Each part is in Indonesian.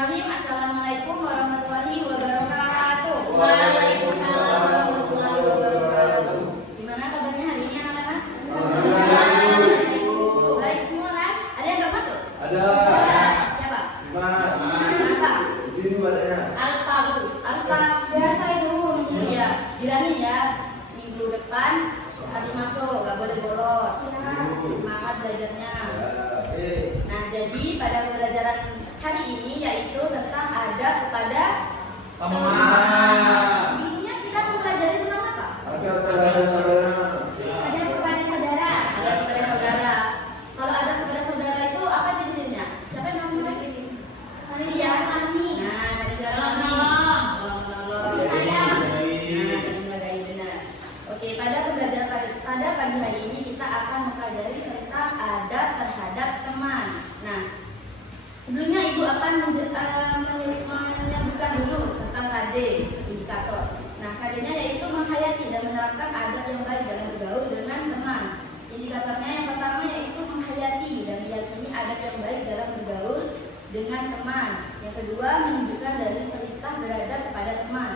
Bismillahirrahmanirrahim. Assalamualaikum warahmatullahi wabarakatuh. Waalaikumsalam warahmatullahi wabarakatuh. Gimana kabarnya hari ini anak-anak? Alhamdulillah. Baik semua kan? Ada yang nggak masuk? Ada. Siapa? Mas. Kenapa? Di sini adanya. Alfa. Biasa itu. Iya, bilangin ya. Minggu depan harus masuk, nggak boleh bolos. Semangat belajarnya. Nah, jadi pada pembelajaran hari ini yaitu tentang adab kepada teman. Sebelumnya kita mempelajari tentang apa? Ada saudara-saudara. Adab kepada saudara. Adab kepada saudara. Kalau adab kepada saudara itu apa ciri-cirinya? Siapa yang mau mulai? Iya. Nah, cari cara kami. Tolong menolong. Menjagai benar. Oke, pada pagi hari ini kita akan mempelajari tentang adab terhadap teman. Nah, sebelumnya Ibu akan menyebutkan dulu tentang KD, indikator. Nah, KD-nya yaitu menghayati dan menerapkan adab yang baik dalam bergaul dengan teman. Indikatornya yang pertama yaitu menghayati dan meyakini adab yang baik dalam bergaul dengan teman. Yang kedua, menunjukkan dalil perintah beradab kepada teman.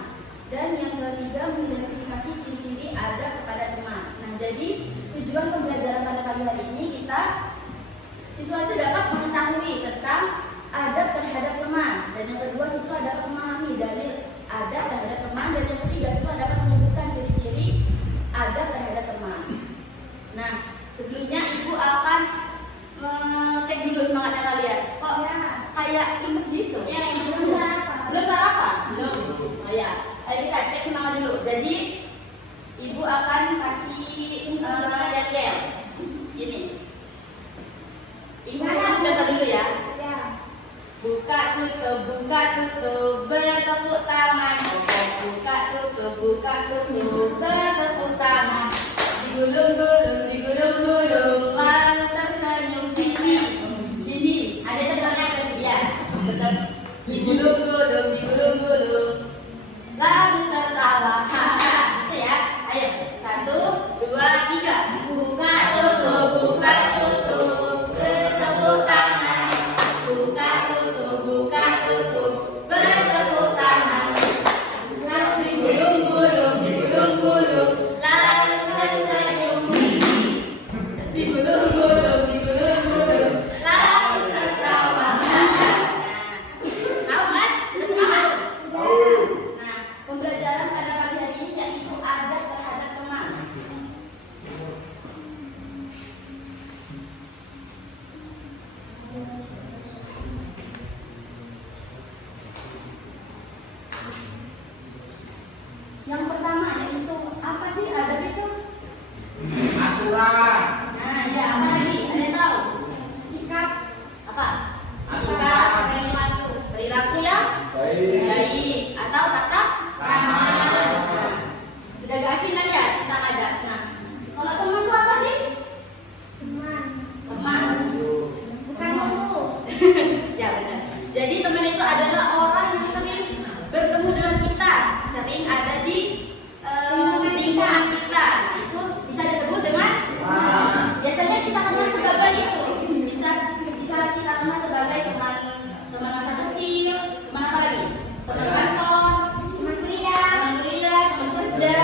Dan yang ketiga, mengidentifikasi ciri-ciri adab kepada teman. Nah, jadi tujuan pembelajaran pada pagi hari ini siswa itu dapat mengetahui tentang adab terhadap teman. Dan yang kedua, siswa dapat memahami dalil adab terhadap teman. Dan yang ketiga, siswa dapat menyebutkan ciri-ciri adab terhadap teman. Nah, sebelumnya Ibu akan cek dulu semangatnya kalian. Kok kayak lemes gitu? Belum sarapan? Belum. Oh ya, ayo kita cek semangat dulu. Jadi Ibu akan kasih yel-yel. Gini. Ibu kasih data dulu ya. Buka tutup, bertepuk tangan. Buka tutup, bertepuk tangan. Digulung-gulung, lalu tersenyum pipi. Gini, ada tebaknya ya. Tetap digulung-gulung, lalu tertawa. Itu ya. Ayo, 1, 2, 3. Buka tutup, bertepuk tangan. Buka tutup, bertepuk tangan. Digulung-gulung, lalu tersenyum. Digulung-gulung, lalu tertawa. Tahu kan? Sudah semangat? Nah, pembelajaran pada pagi hari ini yaitu adab terhadap teman. Yang pertama yaitu apa sih adab itu? Aturan. Nah, ya apa lagi? Ada yang tahu? Sikap apa? Sikap perilaku yang baik atau tata krama. Nah, sudah gak asing kan ya tentang adab. Nah, kalau teman itu apa sih? Teman. Bukan musuh. Ya benar. Jadi teman itu adalah orang yang sering bertemu dengan kita, sering ada di lingkungan kita. Nah, itu bisa disebut dengan biasanya kita kenal sebagai itu. Bisa kita kenal sebagai teman masa kecil, teman apa lagi? Teman kantor, teman kuliah, teman kerja.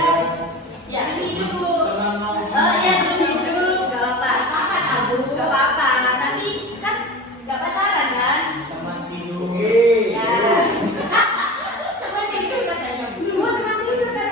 Ya, hidup. Oh iya, teman hidup, gak apa-apa. Tapi kan gak pacaran kan? Teman tidur. Ya. Teman tidur katanya. Teman tidur kan?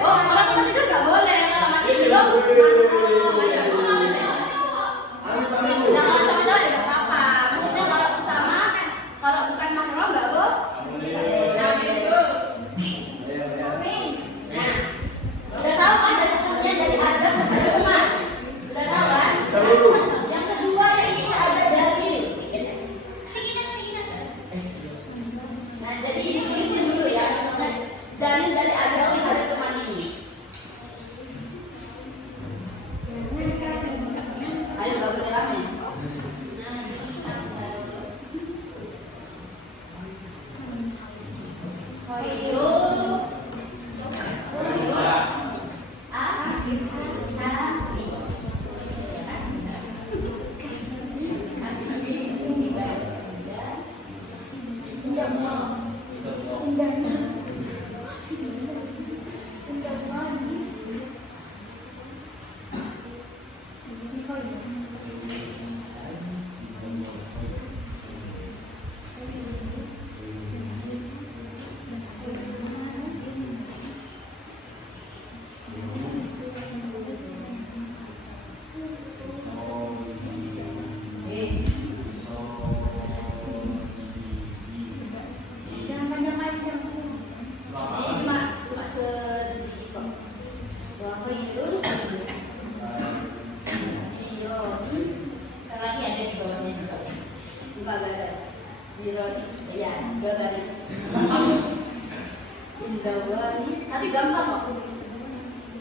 Tapi gampang kok.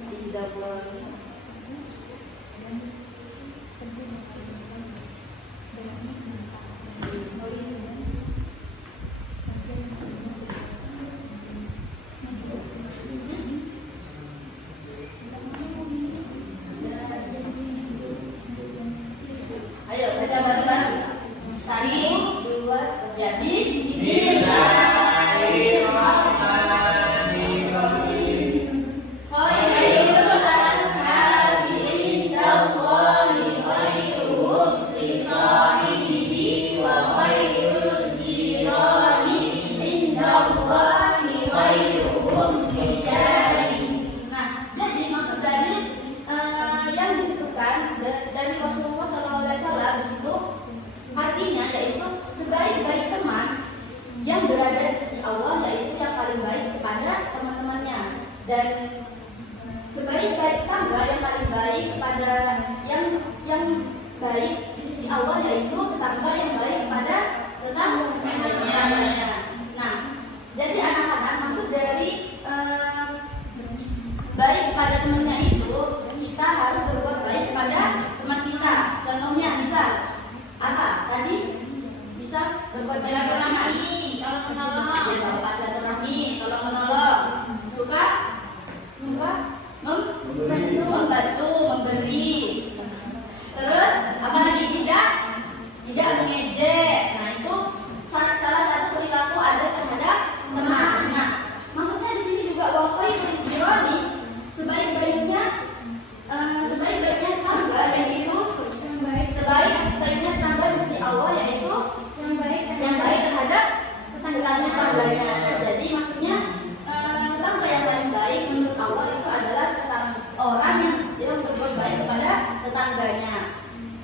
Indawar. Ayo baca bareng-bareng. 1, 2, ya dari Rasulullah SAW di situ artinya yaitu sebaik-baik teman yang berada di sisi Allah yaitu yang paling baik kepada teman-temannya, dan sebaik-baik tangga yang paling baik kepada yang baik di sisi Allah yaitu tetangga yang baik kepada tetangganya. Nah, jadi anak-anak maksud dari baik kepada temannya itu kita harus berbuat baik kepada teman kita. Contohnya misal apa tadi, bisa berbuat baik kepada tolong menolong, ya kalau pas silaturahmi, tolong menolong, suka membantu, memberi. Terus apalagi tidak mengejek. Nah itu salah satu perilaku ada terhadap teman. Nah maksudnya di sini juga wa khairul jirani, sebaik-baiknya tangga yaitu sebaik-baiknya tangga di sisi Allah yaitu yang baik terhadap tetangganya. Jadi maksudnya tetangga yang paling baik menurut Allah itu adalah orang yang berbuat baik kepada tetangganya.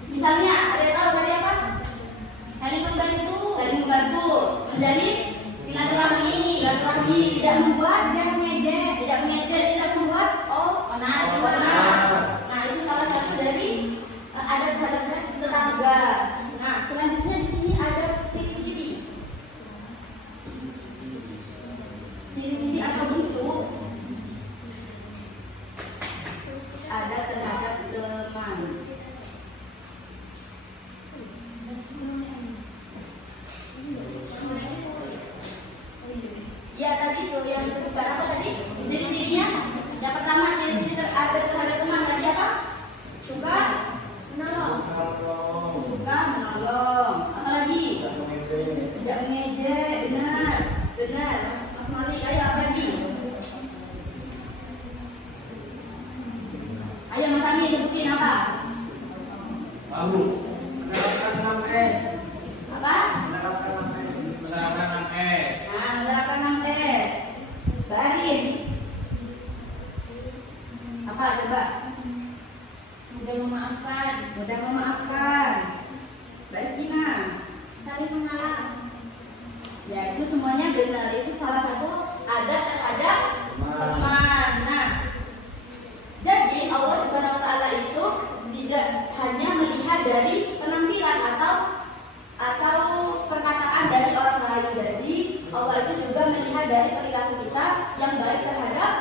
Misalnya ada yang tahu tadi apa? Saling membantu, menjalin silaturahmi, tidak mengejek, tidak membuat benar. Nah itu salah satu dari ada terhadap tetangga. Nah selanjutnya di sini ada ciri-ciri atau bentuk ada terhadap teman. Ya tadi tuh yang disebutkan apa tadi? Ciri-cirinya. Yang pertama ciri-ciri ada terhadap teman tadi apa? Suka menolong. Apalagi? Tidak mengejek. Benar. Mas Mali, ayo apa lagi? Ayo Mas Ami sebutin apa? Menerapkan 6S. Apa? Menerapkan 6S. Nah, menerapkan 6S. Barin. Apa coba? Mudah memaafkan. Mbak Sina. Saling mengalah. Ya itu semuanya benar. Itu salah satu ada terhadap teman. Nah, jadi Allah Subhanahu Wa Taala itu tidak hanya melihat dari penampilan atau perkataan dari orang lain. Jadi Allah itu juga melihat dari perilaku kita yang baik terhadap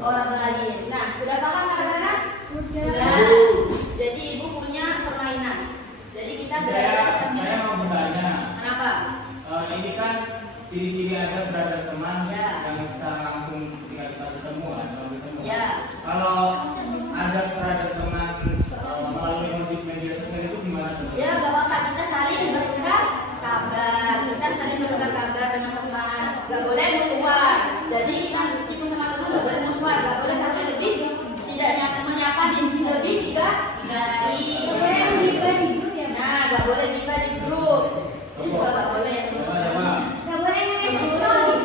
orang lain. Nah, sudah paham anak-anak? Sudah. Jadi ibu punya permainan. Jadi kita belajar sambil. Saya mau bertanya. Kenapa? Ini kan ciri-ciri ada terhadap teman Ya. yang secara langsung ketika kita bertemu atau bertemu. Ya. Kalau ada terhadap teman melalui media sosial itu gimana tuh? Ya, gak apa-apa, kita saling bertukar kabar dengan boleh juga di grup. Ini juga nggak boleh. Nggak boleh nanya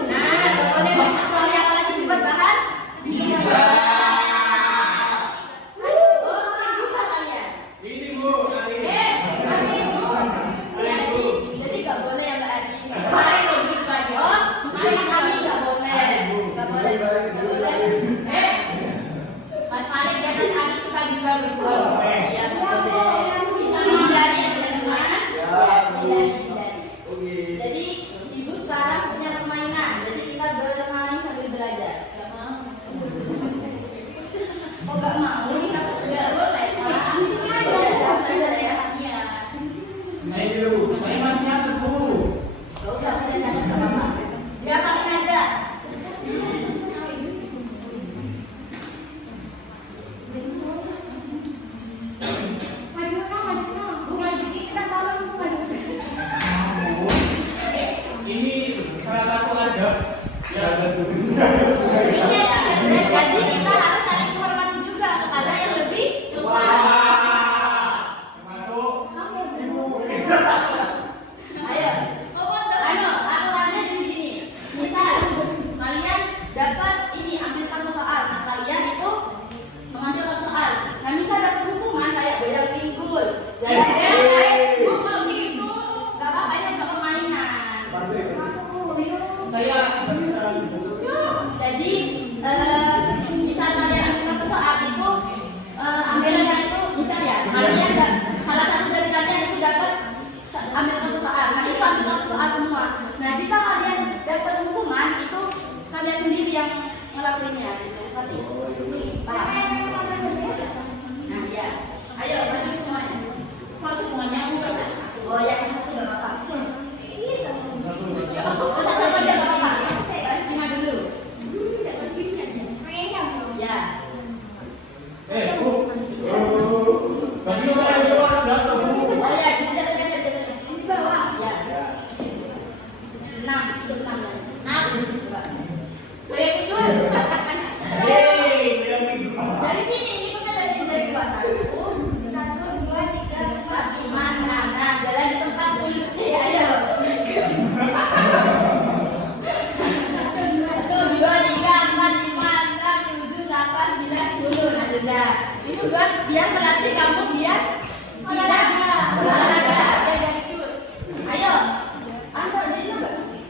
Nah, nggak boleh baca story apalagi dibuat bahan video. Oh, sama juga kalian. Ini Bu, nanti. Jadi nggak boleh ya Mbak Adi. Oh, Mas Ami nggak boleh. Nggak boleh. Nggak boleh. Mas Malik dan Mas Ami suka juga berdua. Iya, boleh. Itu dihindari ya teman-teman. Ya, hindari. Jadi ibu sekarang punya permainan. Jadi kita bermain sambil belajar. Gak mau? Oh gak mau? Ini apa Nggak boleh, Pak. Di sini ada. Oh ya, harus ada ya. Iya. Nah ini dulu, saya masih nyatet Bu. Gak usah, kita nyatet gak apa-apa. Diapain aja. Maju no. Bu maju kita tolong Bu maju. Ini salah satu adab. Ya, ada Bu. Jadi kita harus saling menghormati juga kepada yang lebih tua. Masuk. Ibu. Ayo. Aturannya jadi gini. Misal kalian dapat ini ambil satu soal. Nah, kalian itu mengambil satu soal. Nah, misal dapat hukuman kayak beda pinggul. Gitu. Gak apa-apa, ini cuma permainan. Saya Jadi misal kalian ambil satu soal itu ambilnya itu misal ya kalian salah satu dari kalian itu dapat ambil satu soal. Nah itu ambil satu soal semua. Nah jika kalian dapat hukuman itu kalian sendiri yang ngelakuinnya. Gitu. Ngerti? Paham? Nah ya. Ayo maju semuanya. Mau semuanya bukan satu. Oh ya yang satu nggak apa-apa. Oh satu aja nggak apa-apa. Terima dulu. Ya. Bu. Bagi saya itu ada Bu. Oh ya, tidak. Di bawah. Ya. 6 itu 6 ya. 6. Coba. Kayak gitu. Yang minggu. Dari sini ini kan dari 2 1 1, 2, 3, 4 5 nah jalan di tempat 10 detik ayo. 1 2 3 4 5 6 7 8 9 10 nah sudah. Itu buat biar melatih kamu biar tidak olahraga. Jaga itu. Ayo. Antar dia juga enggak sih?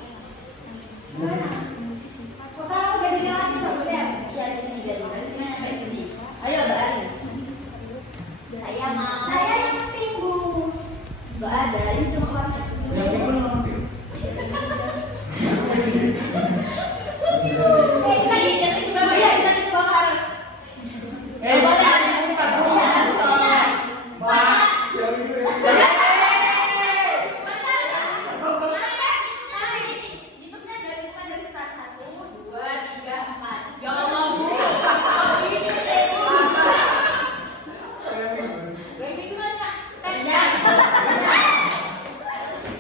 Kalau udah dilewati nggak boleh. Iya di sini dari sini sampai sini. Ayo Mbak Ari. Saya mau. Saya yang minggu. Enggak ada, ini cuma warna. Yang minggu nanti. Iya, kita di bawah harus. Boleh ada. Iya, harus kita. Mana? Hitungnya dari bukan dari start 1 2 3 4. Ya Allah Bu. Iya.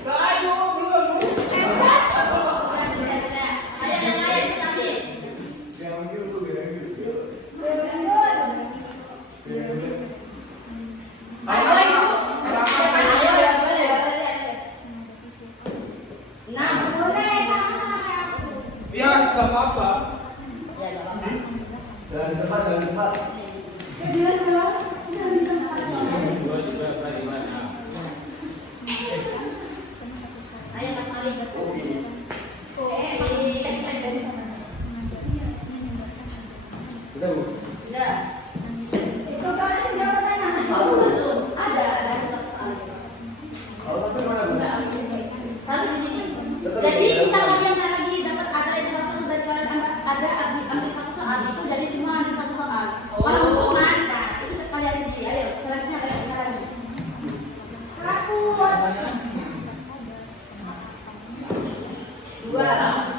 Ayo belum Bu. Ayo yang lain tapi. Yang minggu tuh ya. Ayo Ibu. Ayo ya boleh. 6. Boleh sama-sama kayak aku. Ya, sudah apa-apa. Ya enggak apa-apa. Jalan tempat. Jelas banget. Dua juga tadi banyak. Ayo Mas Malik. Dari sana. Sudah Bu. Sudah. Itu kalian sudah pertanyaan. Satu. Ada satu soal. Kalau satu mana Bu? Satu di sini. Jadi bisa kalian lagi dapat ada yang salah satu dari kalian ambil satu soal itu jadi semua ambil satu soal. Kalau hukuman, nah itu sekalian sendiri. Ayo selanjutnya ada kita lagi. Aku. 2. Nah,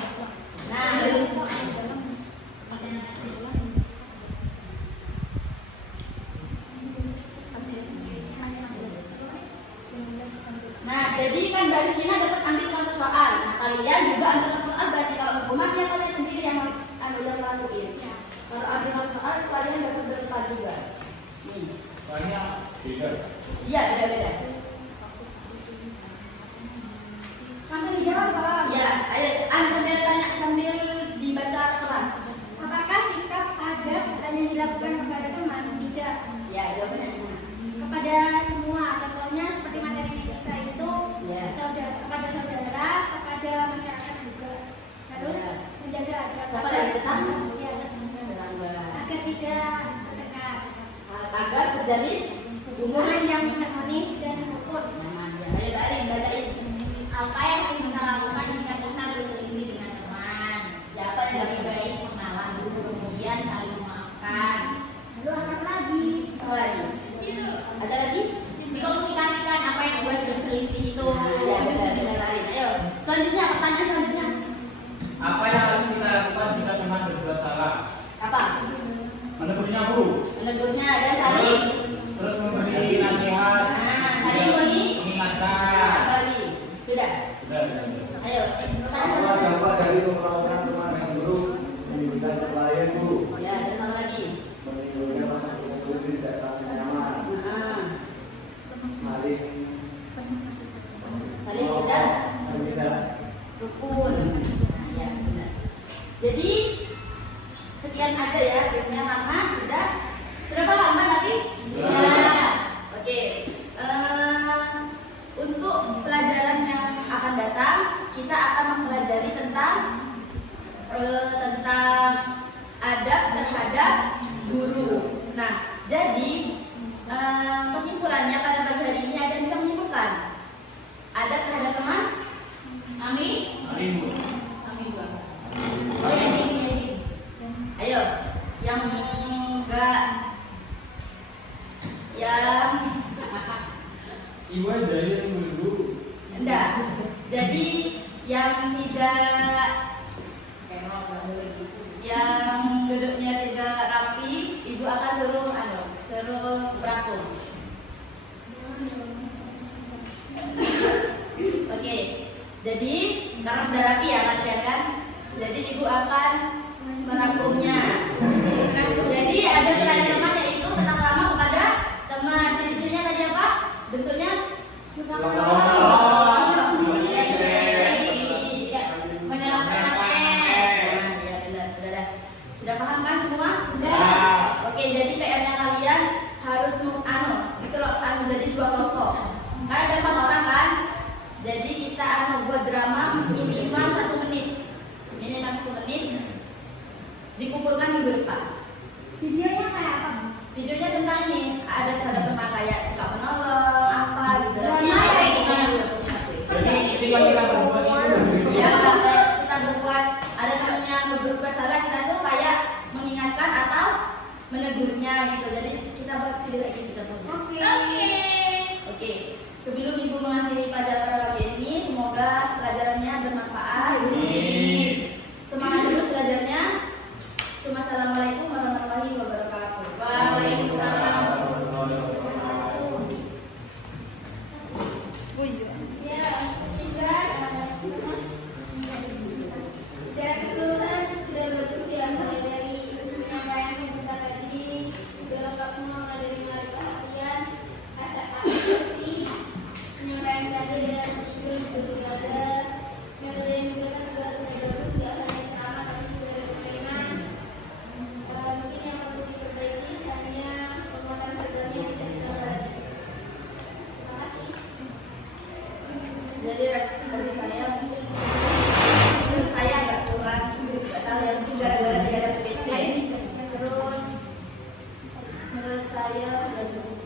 nah, jadi kan dari sini dapat ambil satu soal. Nah, kalian juga ambil satu soal berarti kalau hukumannya kalian sendiri yang lakuin. Kalau ambil satu soal kalian dapat berempat juga. Nih. Banyak beda. Iya, beda-beda. Langsung dijawab Kak. Ya, ayo sambil tanya sambil dibaca keras. Apakah sikap adab hanya dilakukan kepada teman? Tidak. Ya, jawabannya gimana? Kepada semua, contohnya seperti materi kita itu Ya. kepada saudara, kepada masyarakat juga. Harus Ya. menjaga adab. Siapa lagi tetangga? Ya, tetangga. Tetangga. Agar tidak terdekat. Agar terjadi hubungan Hubungan yang harmonis dan rukun. nyaman. Ya, ayo bacain, bacain. Apa yang harus kita lakukan jika kita berselisih dengan teman? Ya, apa yang Lebih baik mengalah dulu, kemudian saling memaafkan. Lalu akan lagi. Apa lagi? Ada lagi? Dikomunikasikan apa yang buat berselisih itu. Ya, benar, benar, Arin. Ayo, selanjutnya pertanyaan selanjutnya. Apa yang harus kita lakukan jika teman berbuat salah? Apa? Menegurnya guru, Menegurnya dan saling. terus memberi nasihat, Nah, saling mengingatkan. Apa lagi? Sudah. Sudah, sudah. Ayo, Apa pertanyaan. dampak dari memperlakukan teman yang buruk? Menimbulkan perkelahian buruk. Ya, dan sama lagi. Menimbulkan rasa tersebut tidak terasa nyaman. Nah, Saling saling tidak saling tidak rukun. Ya, benar. Jadi sekian aja ya filmnya karena sudah paham kan tadi? Ya. Oke. Untuk pelajaran yang akan datang kita akan mempelajari tentang adab terhadap guru. Nah, jadi kesimpulannya pada pagi hari ini ada yang bisa menyimpulkan adab terhadap teman. Amin. Amin, Bu. Amin Bang. Oh ya ini. Ayo, yang enggak, yang Ibu aja yang dulu. enggak. Jadi yang tidak, Emang nggak boleh gitu. yang duduknya tidak rapi, ibu akan suruh berangkum. Oke, jadi karena sudah rapi ya kalian kan, jadi ibu akan merangkumnya. Jadi ada kepada teman yaitu tetap ramah kepada teman. Ciri-cirinya tadi apa? Bentuknya Suka Menerapkan Nah, ya benar, sudah paham kan semua? Ya. Oke, jadi PR-nya kalian harus jadi dua kelompok. Kan ada 4 orang kan? Jadi kita buat drama minimal 1 menit. Minimal 1 menit. Dikumpulkan minggu depan. videonya kayak apa? Videonya tentang ini, ada terhadap teman kayak suka menolong, apa gitu. Drama Nanti ya, kayak gimana? Jadi ketika kita berbuat itu, ya kayak kita berbuat ada temannya berbuat salah, kita tuh kayak mengingatkan atau menegurnya gitu. Jadi kita buat video kayak gitu contohnya. Oke. Oke, sebelum ibu mengakhiri pelajaran pada pagi ini, semoga pelajarannya bermanfaat. Amin. Semangat terus belajarnya. Assalamualaikum warahmatullahi wabarakatuh. Waalaikumsalam. Ya, secara keseluruhan sudah bagus ya, mulai dari penyampaian kita tadi sudah lengkap semua, mulai dari menarik perhatian, asasi, penyampaian tadi dan juga ada metode yang digunakan juga sudah bagus, tidak hanya ceramah tapi juga ada permainan. Mungkin yang perlu diperbaiki hanya penguatan verbalnya bisa kita bahas. Terima kasih. Jadi reaksi bagi saya mungkin menurut saya agak kurang, nggak tahu ya, mungkin gara-gara tidak ada PPT. Terus menurut saya sudah cukup.